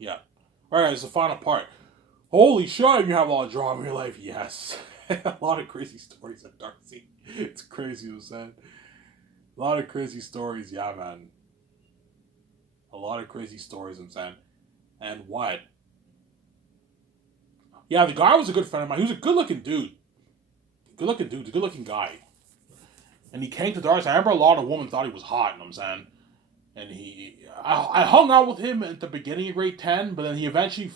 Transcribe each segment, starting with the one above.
Yeah. All right, it's the final part. Holy shit, you have a lot of drama in your life. Yes. A lot of crazy stories at Darcy. It's crazy, you know what I'm saying? A lot of crazy stories, yeah, man. A lot of crazy stories, I'm saying. And what? Yeah, the guy was a good friend of mine. He was a good looking dude. Good looking dude, a good looking guy. And he came to Darcy. I remember a lot of women thought he was hot, you know what I'm saying? And I hung out with him at the beginning of grade 10, but then he eventually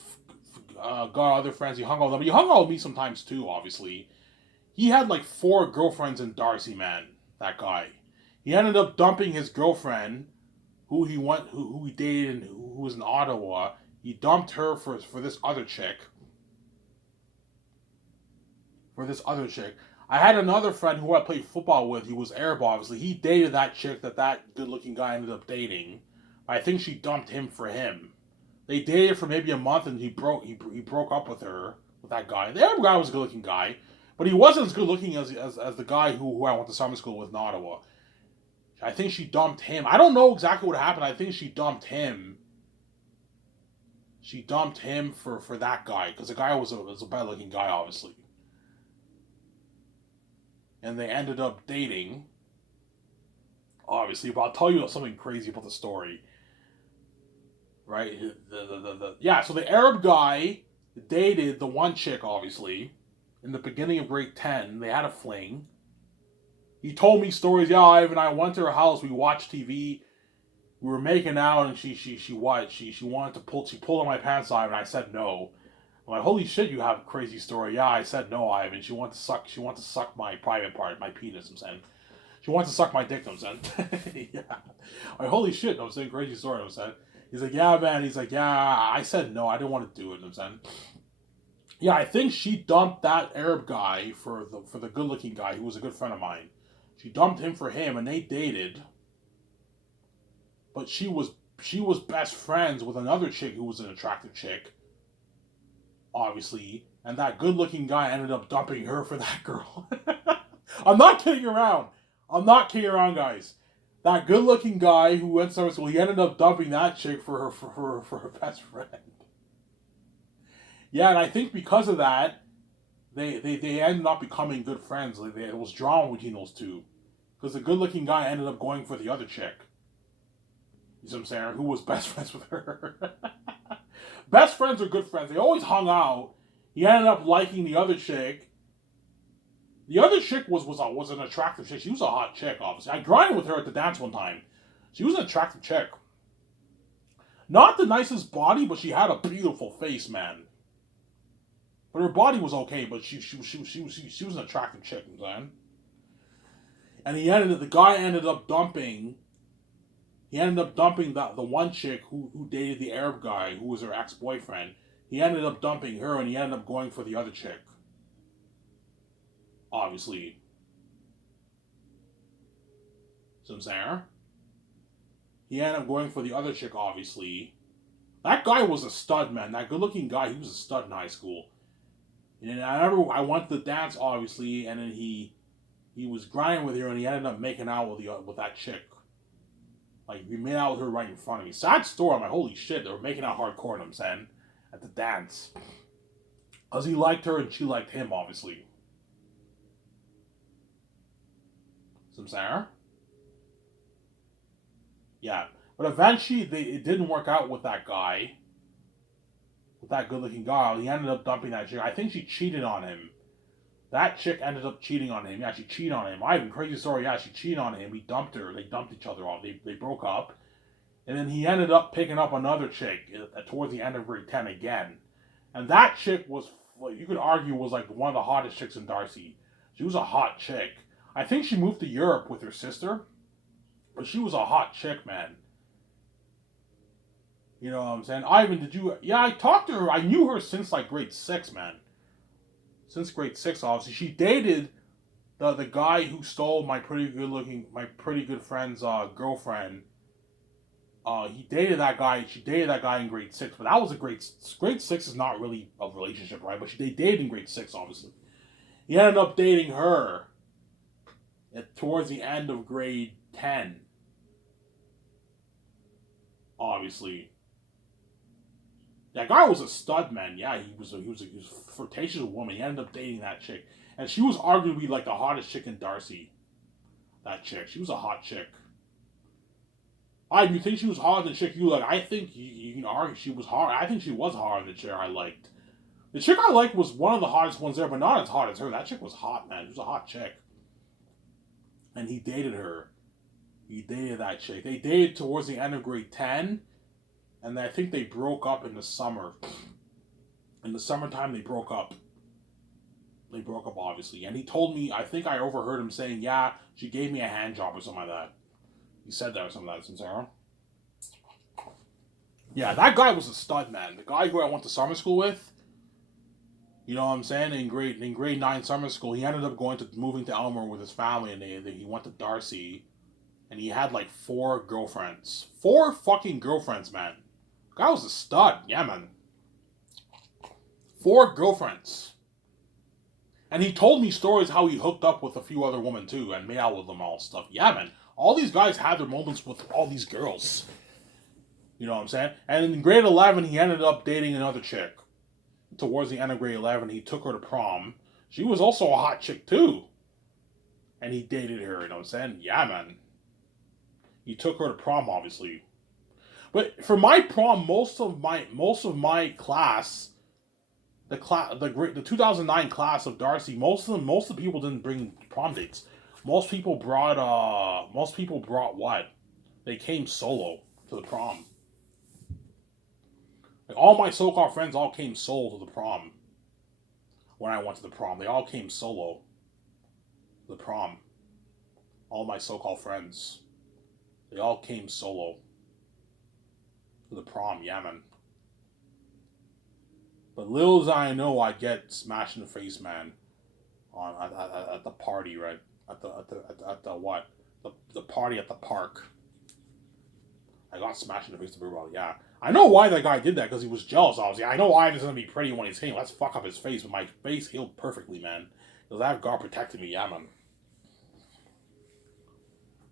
got other friends. He hung out with them. He hung out with me sometimes too, obviously. He had like four girlfriends in Darcy, man. That guy. He ended up dumping his girlfriend, who he dated, and who was in Ottawa. He dumped her for this other chick. For this other chick. I had another friend who I played football with. He was Arab, obviously. He dated that chick that good-looking guy ended up dating. I think she dumped him for him. They dated for maybe a month, and he broke up with that guy. The Arab guy was a good-looking guy, but he wasn't as good-looking as the guy who I went to summer school with in Ottawa. I think she dumped him. I don't know exactly what happened. I think she dumped him. She dumped him for that guy because the guy was a better-looking guy, obviously, and they ended up dating. Obviously, but I'll tell you something crazy about the story. Right? Yeah, so the Arab guy dated the one chick, obviously, in the beginning of grade 10. They had a fling. He told me stories. Yeah, Ivan and I went to her house. We watched TV. We were making out, and she wanted to she pulled on my pants, Ivan. I said no. I'm like, holy shit, you have a crazy story. Yeah, I said no, Ivan. She wanted to suck my private part, my penis. I'm saying she wants to suck my dick. I'm saying yeah. Like, holy shit, I'm saying crazy story. I'm saying he's like, yeah, man. He's like, yeah. I said no. I didn't want to do it. I'm saying yeah. I think she dumped that Arab guy for the good looking guy who was a good friend of mine. She dumped him for him, and they dated. But she was best friends with another chick who was an attractive chick, obviously, and that good looking guy ended up dumping her for that girl. I'm not kidding around. I'm not kidding around, guys. That good looking guy who went to summer school, he ended up dumping that chick for her best friend. Yeah, and I think because of that, they ended up becoming good friends. Like it was drama between those two. Because the good looking guy ended up going for the other chick. You see what I'm saying? Who was best friends with her. Best friends are good friends. They always hung out. He ended up liking the other chick. The other chick was an attractive chick. She was a hot chick, obviously. I grinded with her at the dance one time. She was an attractive chick. Not the nicest body, but she had a beautiful face, man. But her body was okay, but she was an attractive chick, man. And the guy ended up dumping. He ended up dumping the one chick who dated the Arab guy who was her ex boyfriend. He ended up dumping her, and he ended up going for the other chick. Obviously, some Sarah. He ended up going for the other chick. Obviously, that guy was a stud, man. That good-looking guy, he was a stud in high school. And I remember I went to the dance, obviously, and then he was grinding with her, and he ended up making out with that chick. Like we made out with her right in front of me. Sad story. I'm like, holy shit, they were making out hardcore. I'm saying at the dance, cause he liked her and she liked him, obviously. Some Sarah. Yeah, but eventually it didn't work out with that good-looking guy. He ended up dumping that chick. I think she cheated on him. That chick ended up cheating on him. Yeah, she cheated on him. I have a crazy story. Yeah, she cheated on him. He dumped her. They dumped each other off. They broke up. And then he ended up picking up another chick towards the end of grade 10 again. And that chick was, what you could argue, was like one of the hottest chicks in Darcy. She was a hot chick. I think she moved to Europe with her sister, but she was a hot chick, man. You know what I'm saying? Ivan, did you? Yeah, I talked to her. I knew her since like grade 6, man. Since grade 6, obviously. She dated the guy who stole my pretty good friend's girlfriend. He dated that guy. She dated that guy in grade 6, but that was a grade 6 is not really a relationship, right? But they dated in grade 6, obviously. He ended up dating her towards the end of grade 10, obviously. That guy was a stud, man. Yeah, he was a flirtatious woman. He ended up dating that chick, and she was arguably like the hottest chick in Darcy. That chick, she was a hot chick. You think she was hotter than the chick you like? I think you can argue she was hot. I think she was hotter than the chick I liked. The chick I liked was one of the hottest ones there, but not as hot as her. That chick was hot, man. She was a hot chick, and he dated her. He dated that chick. They dated towards the end of grade 10, and I think they broke up in the summer. In the summertime, they broke up. They broke up, obviously. And he told me, I think I overheard him saying, yeah, she gave me a hand job or something like that. He said that or something like that, Sincero. Yeah, that guy was a stud, man. The guy who I went to summer school with, you know what I'm saying? In grade 9 summer school, he ended up moving to Elmer with his family, and he went to Darcy, and he had like 4 girlfriends. 4 fucking girlfriends, man. The guy was a stud. Yeah, man. 4 girlfriends. And he told me stories how he hooked up with a few other women too and made out with them all stuff. Yeah, man. All these guys had their moments with all these girls. You know what I'm saying? And in grade 11, he ended up dating another chick. Towards the end of grade 11, he took her to prom. She was also a hot chick too. And he dated her, you know what I'm saying? Yeah, man. He took her to prom, obviously. But for my prom, most of my class, the 2009 class of Darcy, most of the people didn't bring prom dates. Most people brought what? They came solo to the prom. Like all my so-called friends all came solo to the prom. When I went to the prom, they all came solo to the prom. All my so-called friends, they all came solo to the prom. Yeah, man. But little as I know, I get smashed in the face, man. At the party, right? At the what? The party at the park. I got smashed in the face to Birbal. Yeah, I know why that guy did that, because he was jealous. Obviously, I know Ivan's gonna be pretty when he's hitting. Let's fuck up his face, but my face healed perfectly, man. Because that guard protected me. Yeah, man.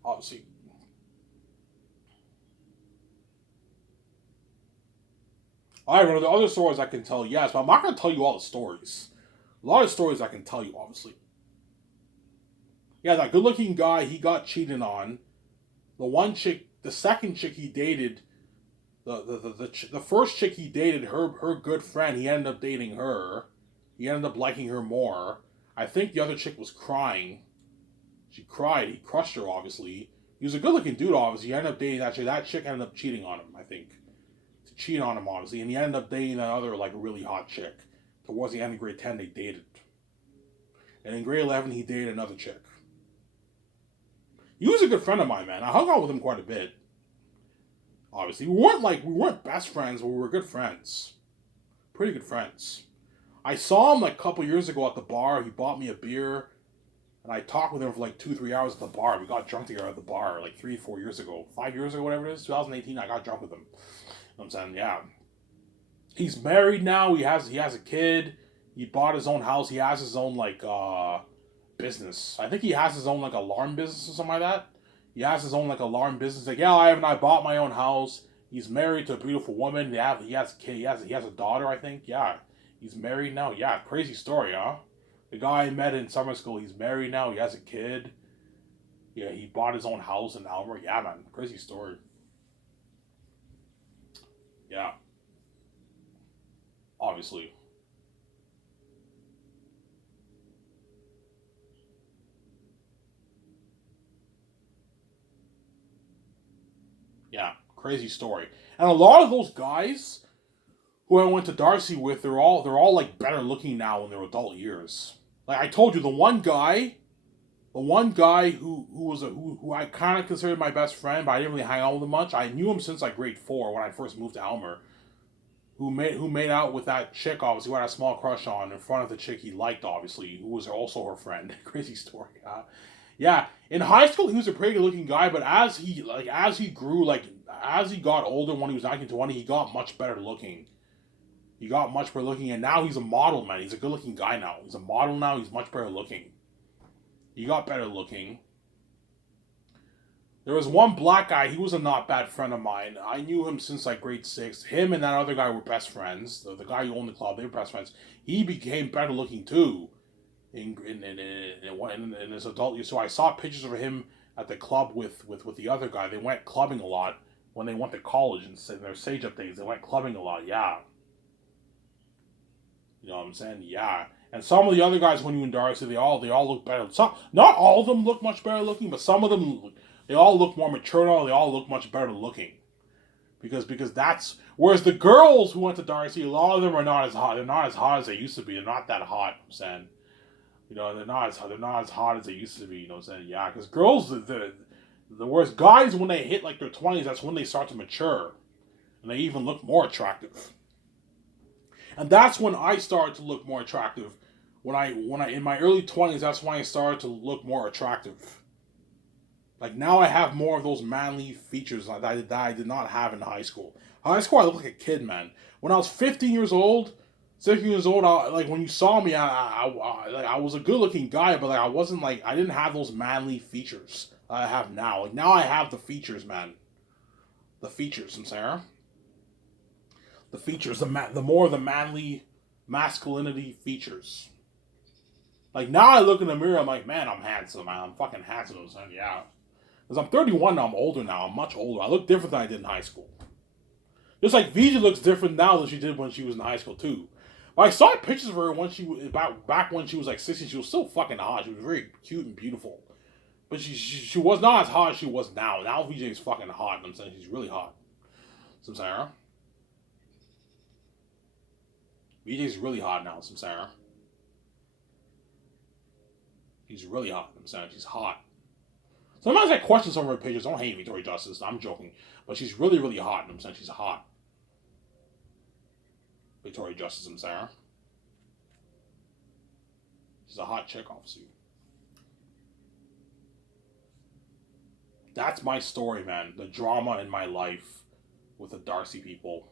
Obviously. Alright, one of the other stories I can tell, yes, but I'm not gonna tell you all the stories. A lot of stories I can tell you, obviously. Yeah, that good-looking guy, he got cheated on. The second chick he dated, the first chick he dated, her good friend, he ended up dating her. He ended up liking her more. I think the other chick was crying. She cried. He crushed her, obviously. He was a good-looking dude, obviously. He ended up dating that chick. That chick ended up cheating on him, I think. To cheat on him, obviously. And he ended up dating another, like, really hot chick. Towards the end of grade 10, they dated. And in grade 11, he dated another chick. He was a good friend of mine, man. I hung out with him quite a bit. Obviously, we weren't best friends, but we were good friends. Pretty good friends. I saw him like a couple years ago at the bar. He bought me a beer, and I talked with him for like 2-3 hours at the bar. We got drunk together at the bar like 3-4 years ago, 5 years ago, whatever it is. 2018, I got drunk with him. You know what I'm saying? Yeah. He's married now. He has a kid. He bought his own house. He has his own like business. I think he has his own like alarm business or something like that. He has his own like alarm business. Like, yeah, I bought my own house. He's married to a beautiful woman. He has a kid. He has a daughter, I think. Yeah. He's married now. Yeah, crazy story, huh? The guy I met in summer school, he's married now. He has a kid. Yeah, he bought his own house in Elmer. Yeah, man. Crazy story. Yeah. Obviously. Yeah, crazy story. And a lot of those guys who I went to Darcy with, they're all like better looking now in their adult years. Like I told you, the one guy who I kind of considered my best friend, but I didn't really hang out with him much. I knew him since like grade 4 when I first moved to Elmer. Who made out with that chick, obviously, who had a small crush on in front of the chick he liked, obviously, who was also her friend. Crazy story, huh? Yeah, in high school he was a pretty good looking guy, but as he grew, like as he got older, when he was 19 to 20, he got much better looking. He got much better looking, and now he's a model, man. He's a good looking guy now. He's a model now. He's much better looking. He got better looking. There was one black guy. He was a not bad friend of mine. I knew him since like grade six. Him and that other guy were best friends. The guy who owned the club, they were best friends. He became better looking too in his adult years. So I saw pictures of him at the club with the other guy. They went clubbing a lot when they went to college and in their Sage Up days. They went clubbing a lot. Yeah, you know what I'm saying? Yeah. And some of the other guys when you in Darcy, they all look better. Some, not all of them look much better looking, but some of them, they all look more mature now. They all look much better looking because that's, whereas the girls who went to Darcy, a lot of them are not as hot. They're not as hot as they used to be. They're not that hot. I'm saying, you know, they're not as hot as they used to be. You know what I'm saying? Yeah, because girls, the worst guys when they hit like their 20s, that's when they start to mature, and they even look more attractive. And that's when I started to look more attractive. When I in my early 20s, that's when I started to look more attractive. Like now, I have more of those manly features that I did not have in high school. High school, I looked like a kid, man. When I was 15 years old, 16 years old, like when you saw me, I was a good looking guy, but like I wasn't like I didn't have those manly features I have now. Like now, I have the features, man. The features, I'm saying. The features, the more the manly masculinity features. Like now, I look in the mirror, I'm like, man, I'm handsome, man. I'm fucking handsome, son. Yeah, because I'm 31 now. I'm older now. I'm much older. I look different than I did in high school. Just like Vija looks different now than she did when she was in high school too. But I saw pictures of her when she was back when she was like 16. She was still fucking hot. She was very cute and beautiful. But she was not as hot as she was now. Now VJ is fucking hot. I'm saying she's really hot. Samsara. VJ's really hot now, Samsara. She's really hot. I'm saying she's hot. Sometimes I question some of her pictures. Don't hate Victoria Justice. I'm joking. But she's really, really hot. I'm saying she's hot. Victoria Justice, I'm saying. She's a hot chick, obviously. That's my story, man. The drama in my life with the Darcy people.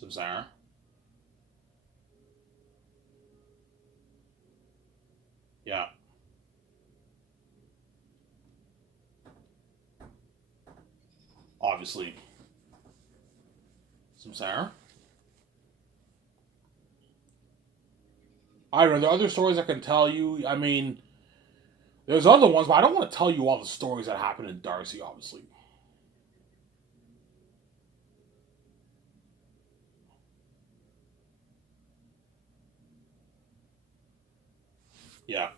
Samsara. Yeah. Obviously. Samsara. I don't know. There are other stories I can tell you. I mean, there's other ones, but I don't want to tell you all the stories that happened in Darcy, obviously. Yeah.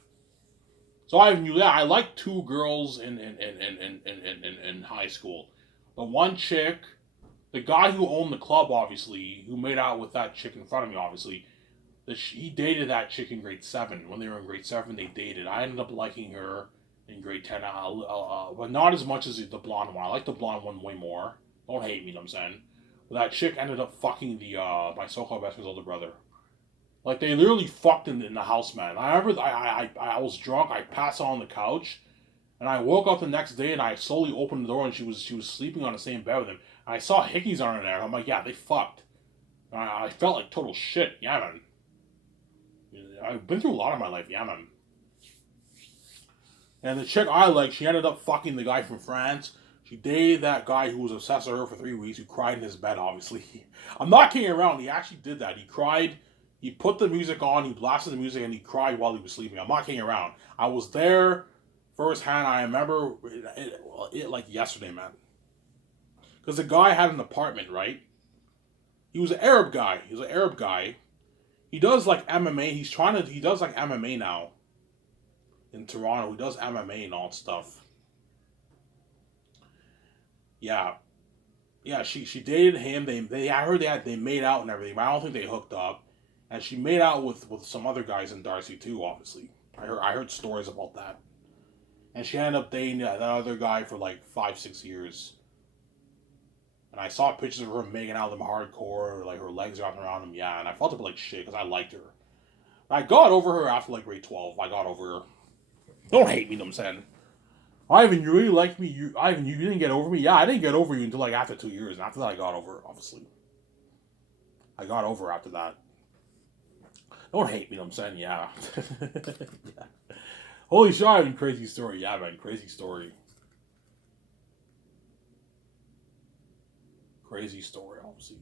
So I knew that. I liked two girls in high school. The one chick, the guy who owned the club, obviously, who made out with that chick in front of me, obviously, he dated that chick in grade 7. When they were in grade 7, they dated. I ended up liking her in grade 10, but not as much as the blonde one. I like the blonde one way more. Don't hate me, you know what I'm saying. But that chick ended up fucking my so-called best friend's older brother. Like they literally fucked in the house, man. I remember I was drunk. I passed out on the couch, and I woke up the next day and I slowly opened the door and she was sleeping on the same bed with him. And I saw hickeys on her there. I'm like, yeah, they fucked. And I felt like total shit. Yeah, man. I've been through a lot in my life. Yeah, man. And the chick I like, she ended up fucking the guy from France. She dated that guy who was obsessed with her for 3 weeks, who cried in his bed, obviously. I'm not kidding around. He actually did that. He cried. He put the music on, he blasted the music, and he cried while he was sleeping. I'm not kidding around. I was there firsthand. I remember it like yesterday, man. Because the guy had an apartment, right? He was an Arab guy. He was an Arab guy. He does like MMA. He does like MMA now in Toronto. He does MMA and all stuff. Yeah, yeah. She dated him. I heard they made out and everything, but I don't think they hooked up. And she made out with some other guys in Darcy too. Obviously, I heard stories about that. And she ended up dating that other guy for like 5 6 years. And I saw pictures of her making out with him hardcore, like her legs wrapping around him. Yeah, and I felt a bit like shit because I liked her. I got over her after like grade 12. I got over her. Don't hate me, you know what I'm saying. Ivan, you really liked me. Ivan, you didn't get over me. Yeah, I didn't get over you until like after 2 years, and after that, I got over her. Obviously, I got over her after that. Don't hate me, you know what I'm saying? Yeah. Yeah. Holy shit, I mean, crazy story. Yeah, man, crazy story. Crazy story, obviously.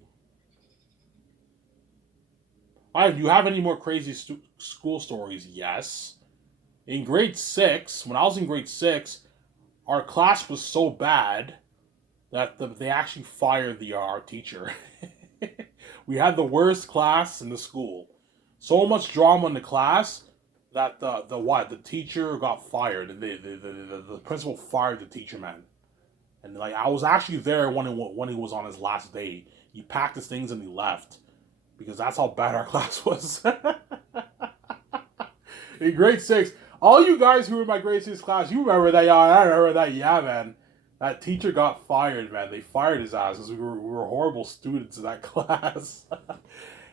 All right, do you have any more crazy school stories? Yes. In grade six, when I was in grade six, our class was so bad that they actually fired our teacher. We had the worst class in the school. So much drama in the class that the teacher got fired. The principal fired the teacher, man. And like I was actually there when he was on his last day. He packed his things and he left because that's how bad our class was. In grade six, all you guys who were in my grade six class, you remember that? Yeah, I remember that. Yeah, man. That teacher got fired, man. They fired his ass because we were horrible students in that class.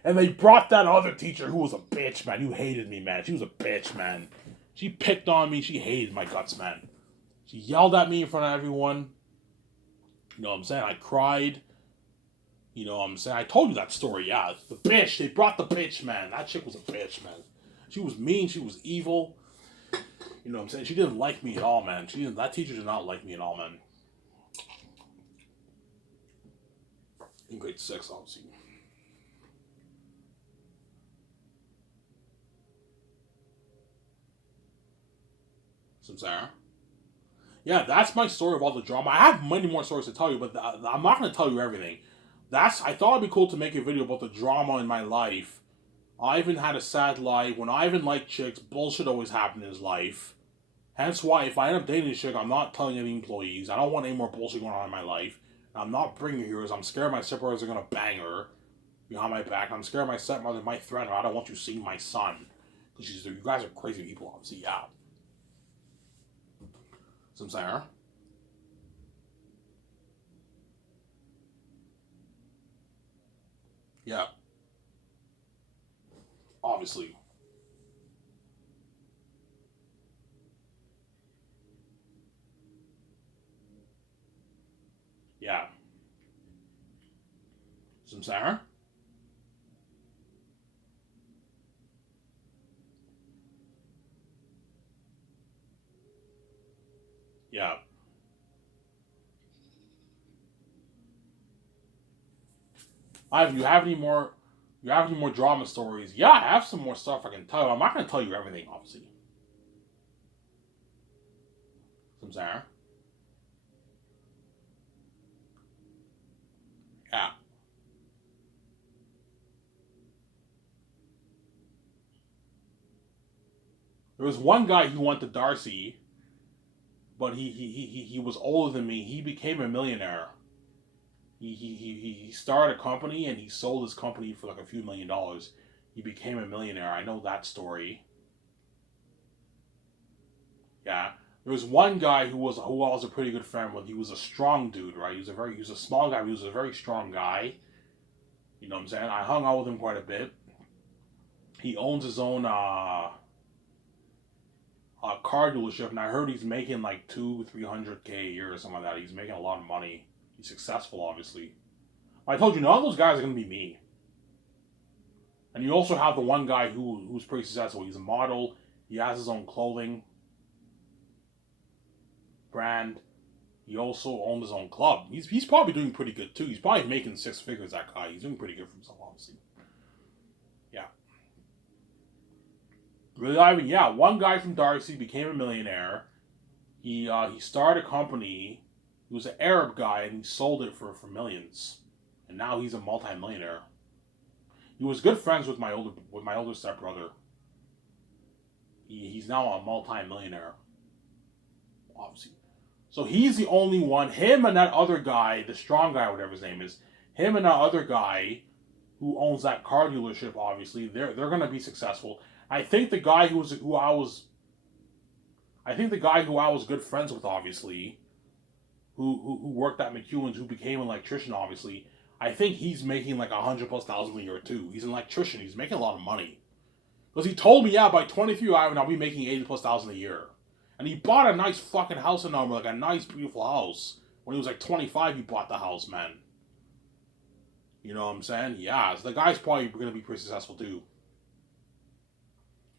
And they brought that other teacher who was a bitch, man. Who hated me, man. She was a bitch, man. She picked on me. She hated my guts, man. She yelled at me in front of everyone. You know what I'm saying? I cried. You know what I'm saying? I told you that story, yeah. The bitch. They brought the bitch, man. That chick was a bitch, man. She was mean. She was evil. You know what I'm saying? She didn't like me at all, man. That teacher did not like me at all, man. In grade six, obviously. Some Sarah. Yeah, that's my story of all the drama. I have many more stories to tell you, but I'm not going to tell you everything. I thought it'd be cool to make a video about the drama in my life. Ivan had a sad life. When Ivan liked chicks, bullshit always happened in his life. Hence why, if I end up dating a chick, I'm not telling any employees. I don't want any more bullshit going on in my life. I'm not bringing her here because I'm scared my stepbrothers are going to bang her behind my back. I'm scared my stepmother might threaten her. I don't want you seeing my son. Because you guys are crazy people, obviously, yeah. Some Sarah. Yeah, obviously. Yeah. Some Sarah? Yeah. Ivan, you have any more drama stories? Yeah, I have some more stuff I can tell you. I'm not gonna tell you everything, obviously. Some Sarah? Yeah. There was one guy who went to Darcy, but he was older than me. He became a millionaire. He started a company and he sold his company for like a few $1,000,000. He became a millionaire. I know that story. Yeah. There was one guy who I was a pretty good friend with. He was a strong dude, right? He was a small guy, but he was a very strong guy. You know what I'm saying? I hung out with him quite a bit. He owns his own car dealership, and I heard he's making like 300K a year or something like that. He's making a lot of money. He's successful, obviously. I told you, none of those guys are gonna be me. And you also have the one guy who's pretty successful. He's a model. He has his own clothing brand. He also owns his own club. He's probably doing pretty good too. He's probably making six figures. That guy. He's doing pretty good for himself, obviously. Yeah. Really, I mean, yeah. One guy from Darcy became a millionaire. He started a company. He was an Arab guy and he sold it for millions. And now he's a multi-millionaire. He was good friends with my older stepbrother. He's now a multi-millionaire, obviously. So he's the only one. Him and that other guy, the strong guy, whatever his name is, him and that other guy who owns that car dealership, obviously, they're gonna be successful. I think the guy who I was good friends with, obviously, who worked at McEwen's, who became an electrician, obviously. I think he's making like 100,000+ a year too. He's an electrician. He's making a lot of money. Because he told me, yeah, by 23, I'll be making 80,000+ a year. And he bought a nice fucking house in Normal, like a nice, beautiful house. When he was like 25, he bought the house, man. You know what I'm saying? Yeah, so the guy's probably going to be pretty successful too.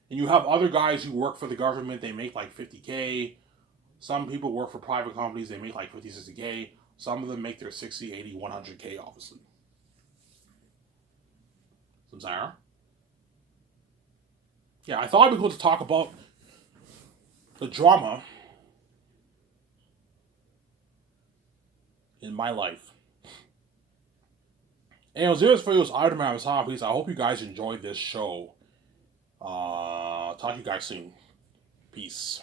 And you have other guys who work for the government, they make like 50K. Some people work for private companies, they make like 50, 60K. Some of them make their 60, 80, 100K, obviously. So, Zara? Yeah, I thought it'd be cool to talk about the drama in my life. Anyways, here's for those Iron Man hobbies. I hope you guys enjoyed this show. Talk to you guys soon. Peace.